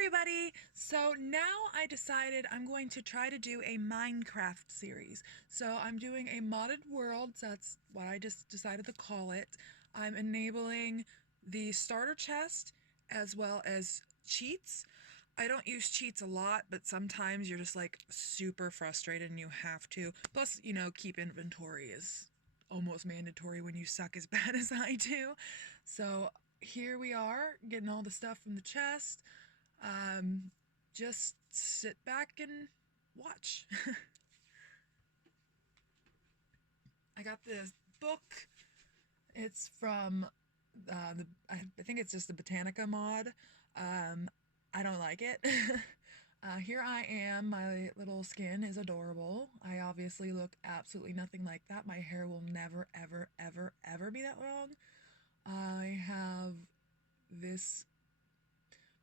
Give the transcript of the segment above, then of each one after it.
everybody! So now I decided I'm going to try to do a Minecraft series. So I'm doing a modded world, so that's what I just decided to call it. I'm enabling the starter chest as well as cheats. I don't use cheats a lot, but sometimes you're just like super frustrated and you have to. Plus, keep inventory is almost mandatory when you suck as bad as I do. So here we are, getting all the stuff from the chest. Just sit back and watch. I got this book. It's from I think it's just the Botanica mod. I don't like it. Here I am. My little skin is adorable. I obviously look absolutely nothing like that. My hair will never, ever, ever, ever be that long. I have this,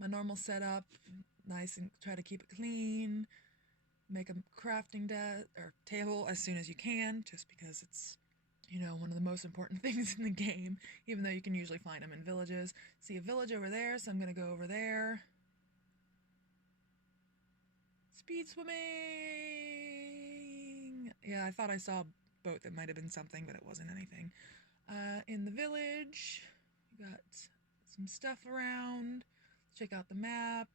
my normal setup, nice, and try to keep it clean. Make a crafting desk or table as soon as you can, just because it's, one of the most important things in the game, even though you can usually find them in villages. See a village over there, so I'm gonna go over there. Speed swimming! Yeah, I thought I saw a boat that might have been something, but it wasn't anything. In the village, we got some stuff around. Check out the map.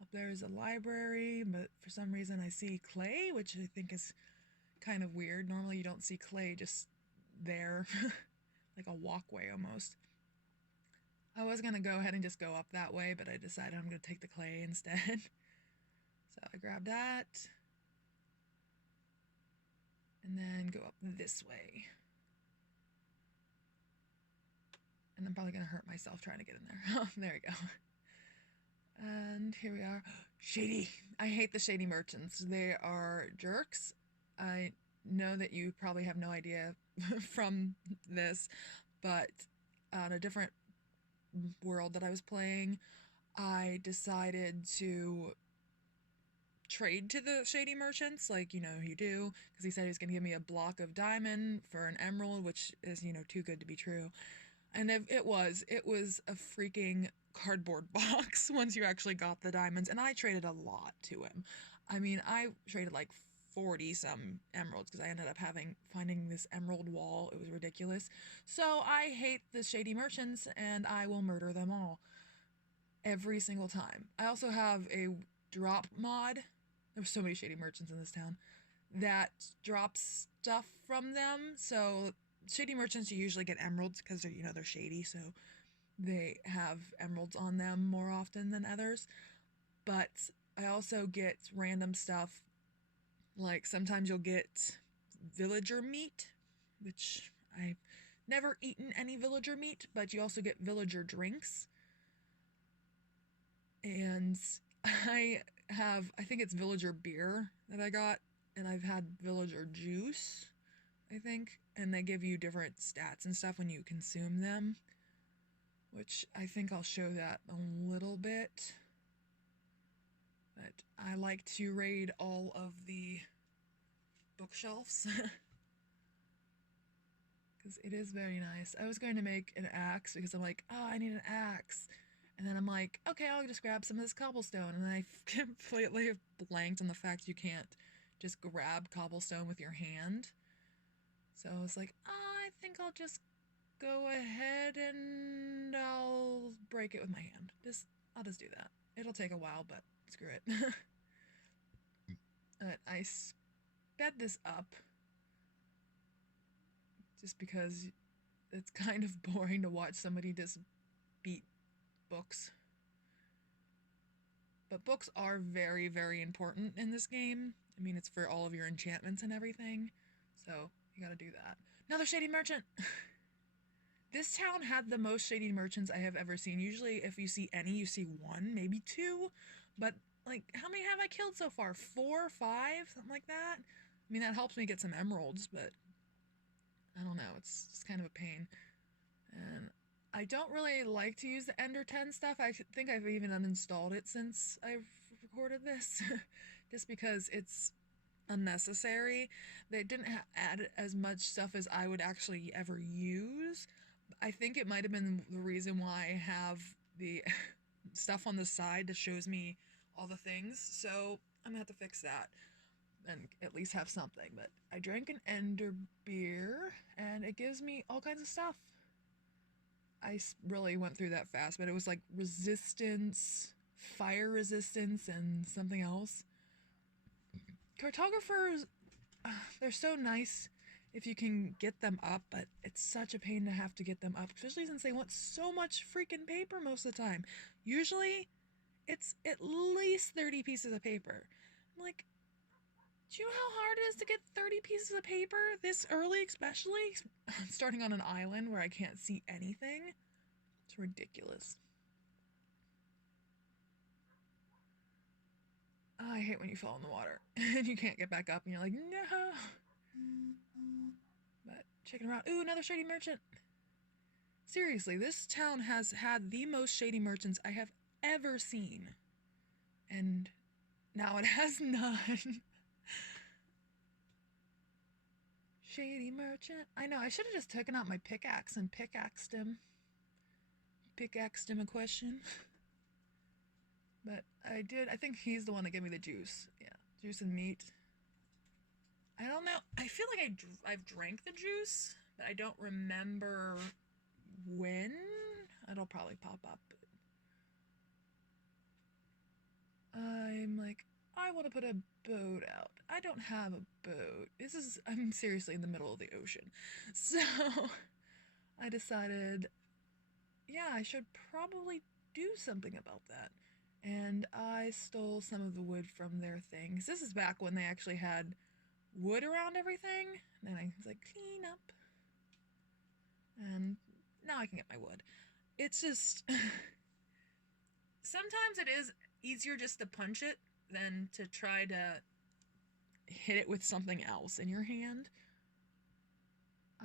Up there is a library, but for some reason I see clay, which I think is kind of weird. Normally you don't see clay just there, like a walkway almost. I was gonna go ahead and just go up that way, but I decided I'm gonna take the clay instead. So I grabbed that, and then go up this way. And I'm probably gonna hurt myself trying to get in there. Oh, there we go. And here we are. Shady! I hate the shady merchants. They are jerks. I know that you probably have no idea from this, but on a different world that I was playing, I decided to trade to the shady merchants, like, you do, because he said he was going to give me a block of diamond for an emerald, which is, too good to be true. And it was a freaking cardboard box once you actually got the diamonds, and I traded a lot to him. I mean, I traded like 40 some emeralds because I ended up finding this emerald wall. It was ridiculous. So I hate the shady merchants and I will murder them all every single time. I also have a drop mod. There's so many shady merchants in this town that drops stuff from them. So shady merchants, you usually get emeralds because they're shady, so they have emeralds on them more often than others. But I also get random stuff, like sometimes you'll get villager meat, which I've never eaten any villager meat, but you also get villager drinks. And I think it's villager beer that I got, and I've had villager juice, I think, and they give you different stats and stuff when you consume them, which I think I'll show that a little bit. But I like to raid all of the bookshelves because it is very nice. I was going to make an axe because I'm like, oh, I need an axe. And then I'm like, okay, I'll just grab some of this cobblestone. And then I completely blanked on the fact you can't just grab cobblestone with your hand. So I was like, oh, I think I'll just go ahead and I'll break it with my hand. I'll just do that. It'll take a while, but screw it. I sped this up just because it's kind of boring to watch somebody just beat books. But books are very, very important in this game. I mean, it's for all of your enchantments and everything. So you gotta do that. Another shady merchant! This town had the most shady merchants I have ever seen. Usually if you see any, you see one, maybe two. But, like, how many have I killed so far? 4, 5? Something like that? I mean, that helps me get some emeralds, but I don't know. It's just kind of a pain. And I don't really like to use the Ender 10 stuff. I think I've even uninstalled it since I've recorded this. Just because it's unnecessary. They didn't add as much stuff as I would actually ever use. I think it might have been the reason why I have the stuff on the side that shows me all the things. So I'm gonna have to fix that and at least have something. But I drank an Ender beer and it gives me all kinds of stuff. I really went through that fast, but it was like resistance, fire resistance, and something else. Cartographers, they're so nice if you can get them up, but it's such a pain to have to get them up, especially since they want so much freaking paper most of the time. Usually, it's at least 30 pieces of paper. I'm like, do you know how hard it is to get 30 pieces of paper this early, especially starting on an island where I can't see anything? It's ridiculous. I hate when you fall in the water and you can't get back up and you're like, no. But checking around. Ooh, another shady merchant. Seriously, this town has had the most shady merchants I have ever seen. And now it has none. Shady merchant. I know, I should have just taken out my pickaxe and pickaxed him. Pickaxed him a question. But I did. I think he's the one that gave me the juice. Yeah, juice and meat. I don't know. I feel like I've drank the juice, but I don't remember when. It'll probably pop up. I'm like, I want to put a boat out. I don't have a boat. I'm seriously in the middle of the ocean. So I decided, yeah, I should probably do something about that. And I stole some of the wood from their things. This is back when they actually had wood around everything. And then I was like, clean up. And now I can get my wood. It's just, sometimes it is easier just to punch it than to try to hit it with something else in your hand.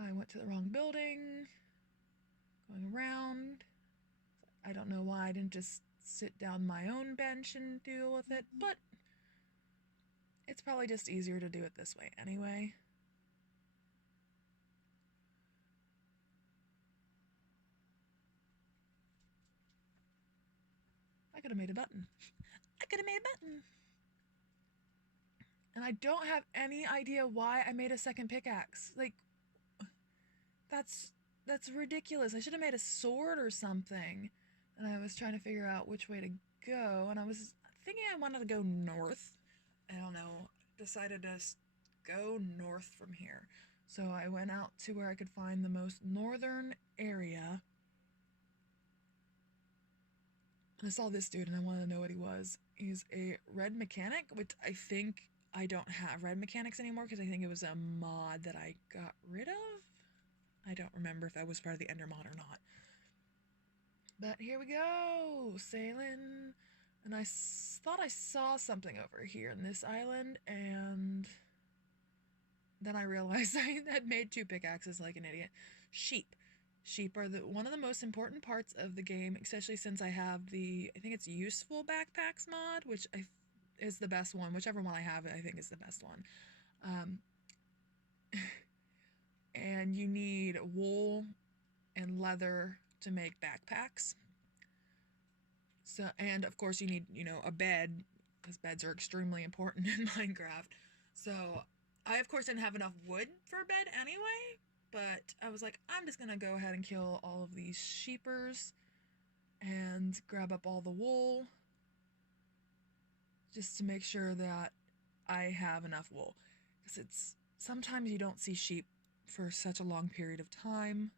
I went to the wrong building. Going around. I don't know why I didn't just sit down my own bench and deal with it, but it's probably just easier to do it this way anyway. I could have made a button. I could have made a button. And I don't have any idea why I made a second pickaxe. Like, that's ridiculous. I should have made a sword or something. And I was trying to figure out which way to go, and I was thinking I wanted to go north. I don't know, decided to go north from here. So I went out to where I could find the most northern area. And I saw this dude and I wanted to know what he was. He's a red mechanic, which I think I don't have red mechanics anymore because I think it was a mod that I got rid of. I don't remember if that was part of the Ender mod or not. But here we go, sailing. And I thought I saw something over here in this island, and then I realized I had made two pickaxes like an idiot. Sheep. Sheep are one of the most important parts of the game, especially since I have I think it's useful backpacks mod, which is the best one. Whichever one I have, I think is the best one. And you need wool and leather to make backpacks. So, and of course you need, a bed, because beds are extremely important in Minecraft. So I, of course, didn't have enough wood for a bed anyway, but I was like, I'm just gonna go ahead and kill all of these sheepers and grab up all the wool just to make sure that I have enough wool, because sometimes you don't see sheep for such a long period of time.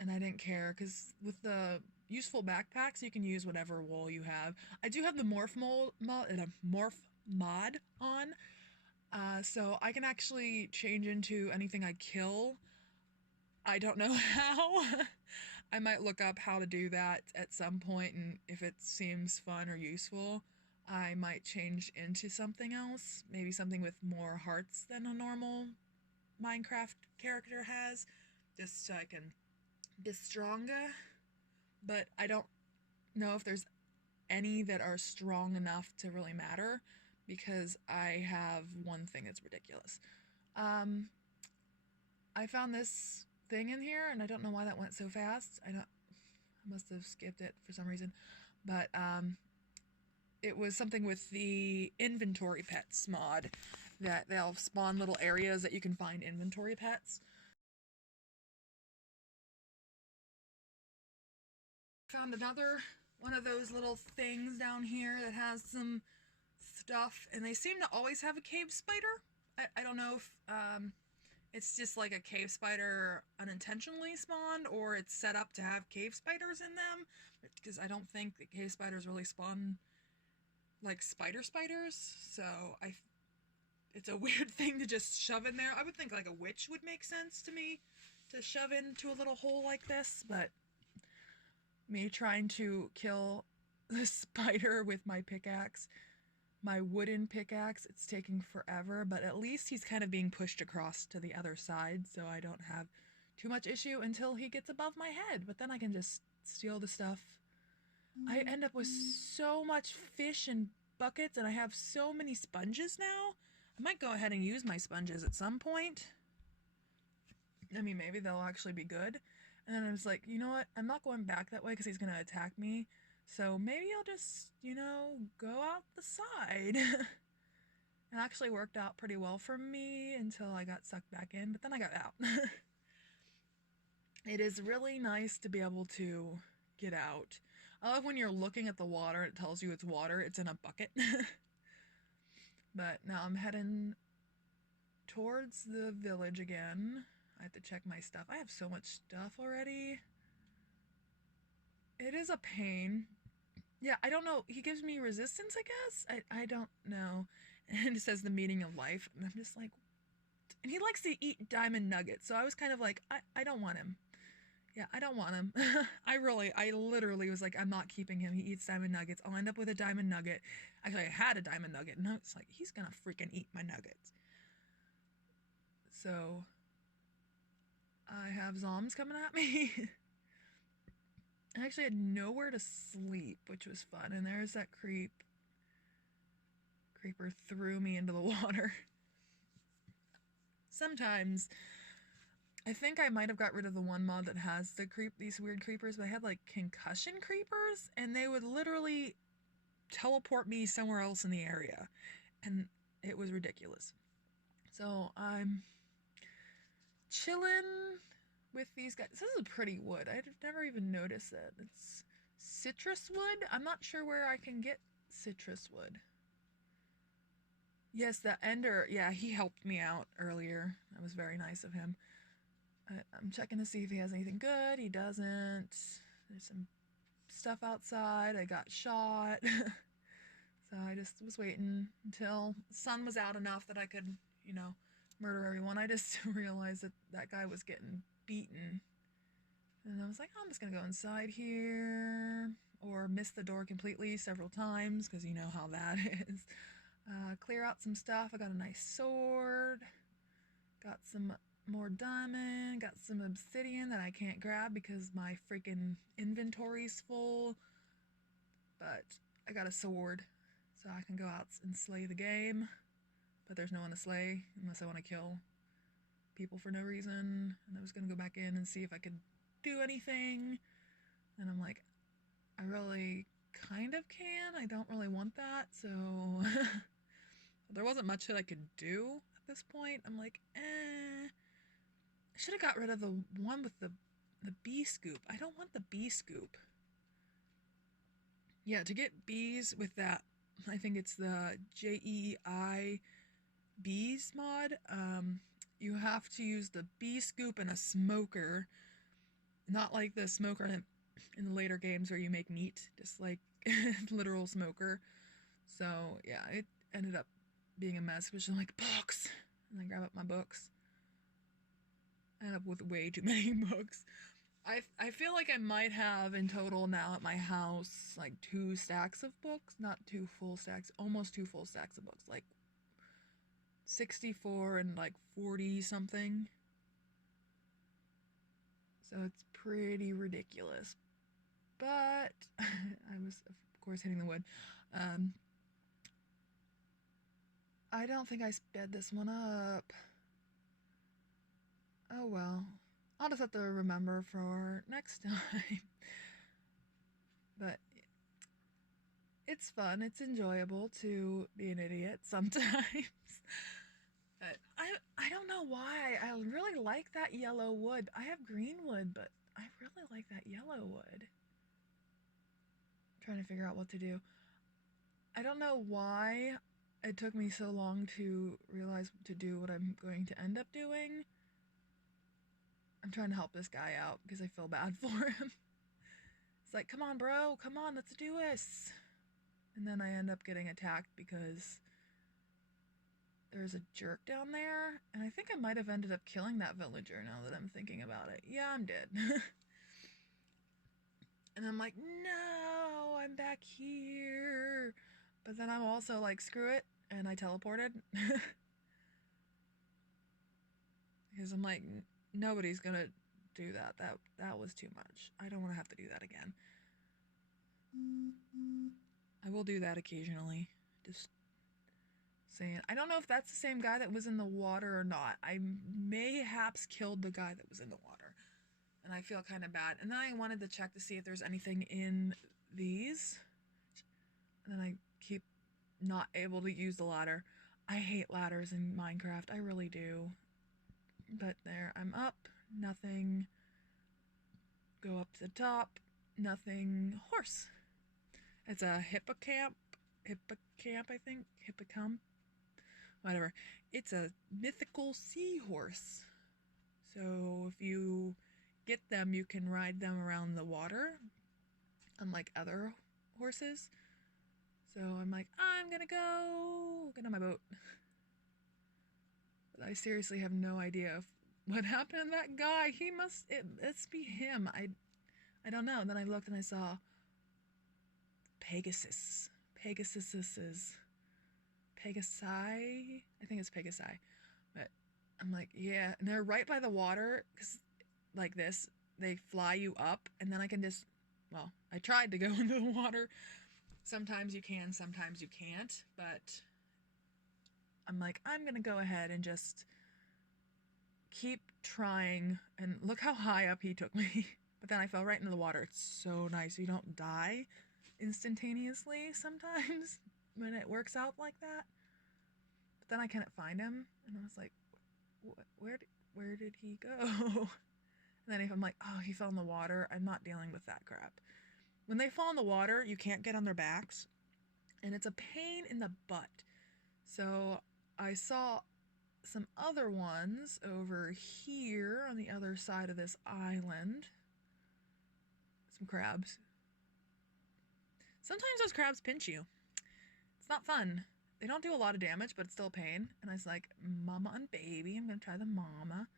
And I didn't care, because with the useful backpacks, you can use whatever wool you have. I do have the morph mod on, so I can actually change into anything I kill. I don't know how. I might look up how to do that at some point, and if it seems fun or useful, I might change into something else. Maybe something with more hearts than a normal Minecraft character has, just so I can be stronger. But I don't know if there's any that are strong enough to really matter, because I have one thing that's ridiculous. I found this thing in here, and I don't know why that went so fast. I must have skipped it for some reason. But it was something with the inventory pets mod that they'll spawn little areas that you can find inventory pets. Found another one of those little things down here that has some stuff, and they seem to always have a cave spider. I don't know if it's just like a cave spider unintentionally spawned, or it's set up to have cave spiders in them, because I don't think the cave spiders really spawn like spiders, so it's a weird thing to just shove in there. I would think like a witch would make sense to me to shove into a little hole like this, but me trying to kill the spider with my pickaxe, my wooden pickaxe, it's taking forever, but at least he's kind of being pushed across to the other side, so I don't have too much issue until he gets above my head, but then I can just steal the stuff. I end up with so much fish and buckets, and I have so many sponges now. I might go ahead and use my sponges at some point. I mean, maybe they'll actually be good. And then I was like, you know what? I'm not going back that way because he's going to attack me. So maybe I'll just, go out the side. It actually worked out pretty well for me until I got sucked back in, but then I got out. It is really nice to be able to get out. I love when you're looking at the water, it tells you it's water, it's in a bucket. But now I'm heading towards the village again. I have to check my stuff. I have so much stuff already. It is a pain. Yeah, I don't know. He gives me resistance, I guess? I don't know. And it says the meaning of life. And I'm just like... And he likes to eat diamond nuggets. So I was kind of like, I don't want him. Yeah, I don't want him. I literally was like, I'm not keeping him. He eats diamond nuggets. I'll end up with a diamond nugget. Actually, I had a diamond nugget. And it's like, he's gonna freaking eat my nuggets. So... I have zombies coming at me. I actually had nowhere to sleep, which was fun. And there's that creeper threw me into the water. Sometimes, I think I might have got rid of the one mod that has these weird creepers, but I had like concussion creepers, and they would literally teleport me somewhere else in the area. And it was ridiculous. So I'm chilling with these guys. This is a pretty wood. I've never even noticed it. It's citrus wood. I'm not sure where I can get citrus wood. Yes, the ender. Yeah, he helped me out earlier. That was very nice of him. I'm checking to see if he has anything good. He doesn't. There's some stuff outside. I got shot. So I just was waiting until the sun was out enough that I could, murder everyone. I just realized that that guy was getting beaten. And I was like, oh, I'm just gonna go inside here. Or miss the door completely several times, because you know how that is. Clear out some stuff. I got a nice sword. Got some more diamond. Got some obsidian that I can't grab because my freaking inventory's full. But I got a sword, so I can go out and slay the game. But there's no one to slay unless I want to kill people for no reason. And I was going to go back in and see if I could do anything. And I'm like, I really kind of can. I don't really want that, so... There wasn't much that I could do at this point. I'm like, I should have got rid of the one with the bee scoop. I don't want the bee scoop. Yeah, to get bees with that, I think it's the JEI bees mod. You have to use the bee scoop and a smoker. Not like the smoker in the later games where you make meat, just like literal smoker. So yeah, it ended up being a mess, which is like, books! And I grab up my books. I end up with way too many books. I feel like I might have in total now at my house like 2 stacks of books. Not 2 full stacks, almost 2 full stacks of books. Like 64 and like 40 something. So it's pretty ridiculous. But I was, of course, hitting the wood. I don't think I sped this one up. Oh well. I'll just have to remember for next time. But it's fun. It's enjoyable to be an idiot sometimes. But I don't know why. I really like that yellow wood. I have green wood, but I really like that yellow wood. I'm trying to figure out what to do. I don't know why it took me so long to realize to do what I'm going to end up doing. I'm trying to help this guy out because I feel bad for him. It's like, come on, bro, come on, let's do this. And then I end up getting attacked because there's a jerk down there. And I think I might have ended up killing that villager now that I'm thinking about it. Yeah, I'm dead. And I'm like, no, I'm back here. But then I'm also like, screw it. And I teleported. Because I'm like, nobody's gonna do that. That was too much. I don't want to have to do that again. I will do that occasionally. Just saying. I don't know if that's the same guy that was in the water or not. I mayhaps killed the guy that was in the water. And I feel kind of bad. And then I wanted to check to see if there's anything in these. And then I keep not able to use the ladder. I hate ladders in Minecraft. I really do. But there, I'm up. Nothing. Go up to the top. Nothing. Horse. It's a hippocamp. Hippocamp, I think. Hippocamp. Whatever. It's a mythical seahorse. So if you get them, you can ride them around the water, unlike other horses. So I'm like, I'm gonna go get on my boat. But I seriously have no idea what happened to that guy. He must, let's be him. I don't know. And then I looked and I saw Pegasus. Pegasi. I think it's Pegasi. But I'm like, yeah. And they're right by the water, because like this, they fly you up, and then I can just, well, I tried to go into the water. Sometimes you can, sometimes you can't, but I'm like, I'm gonna go ahead and just keep trying, and look how high up he took me. But then I fell right into the water. It's so nice. You don't die instantaneously sometimes when it works out like that. But then I couldn't find him, and I was like, where did he go? And then if I'm like, oh, he fell in the water, I'm not dealing with that crap. When they fall in the water, you can't get on their backs, and it's a pain in the butt. So I saw some other ones over here on the other side of this island. Some crabs. Sometimes those crabs pinch you. It's not fun. They don't do a lot of damage, but it's still a pain. And I was like, mama and baby, I'm gonna try the mama.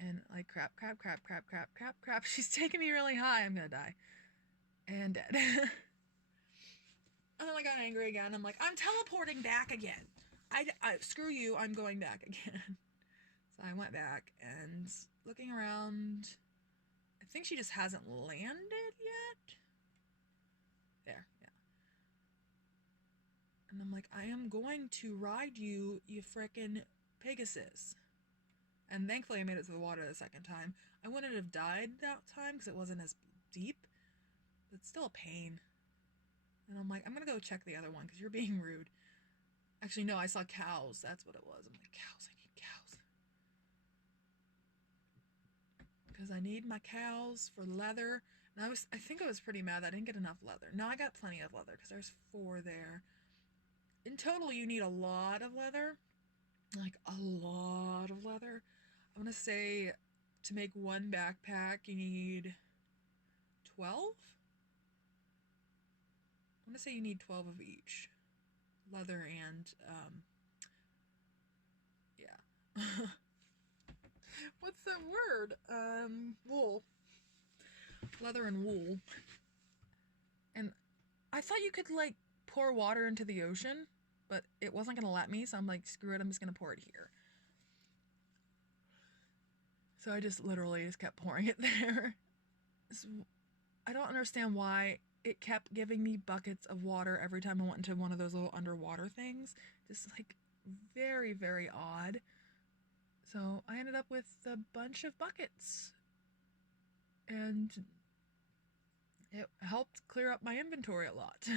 And like, crap. She's taking me really high. I'm gonna die. And dead. And then I got angry again. I'm like, I'm teleporting back again. I screw you. I'm going back again. So I went back and looking around. I think she just hasn't landed yet. There, yeah. And I'm like, I am going to ride you, you frickin' Pegasus. And thankfully I made it to the water the second time. I wouldn't have died that time because it wasn't as deep. But it's still a pain. And I'm like, I'm gonna go check the other one because you're being rude. Actually, no, I saw cows. That's what it was. I'm like, cows, I need cows. Because I need my cows for leather. And I think I was pretty mad that I didn't get enough leather. No, I got plenty of leather because there's 4 there. In total, you need a lot of leather. Like, a lot of leather. I'm gonna say to make one backpack, you need 12? I'm gonna say you need 12 of each. Leather and, yeah. What's that word? Wool. Leather and wool. And I thought you could, like, pour water into the ocean, but it wasn't gonna let me, so I'm like, screw it, I'm just gonna pour it here. So I just literally just kept pouring it there. So I don't understand why it kept giving me buckets of water every time I went into one of those little underwater things. Just like very, very odd. So I ended up with a bunch of buckets. And it helped clear up my inventory a lot.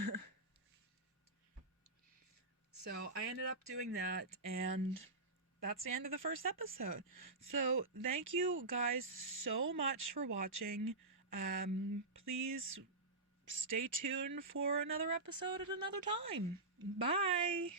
So I ended up doing that, and that's the end of the first episode. So thank you guys so much for watching. Please stay tuned for another episode at another time. Bye.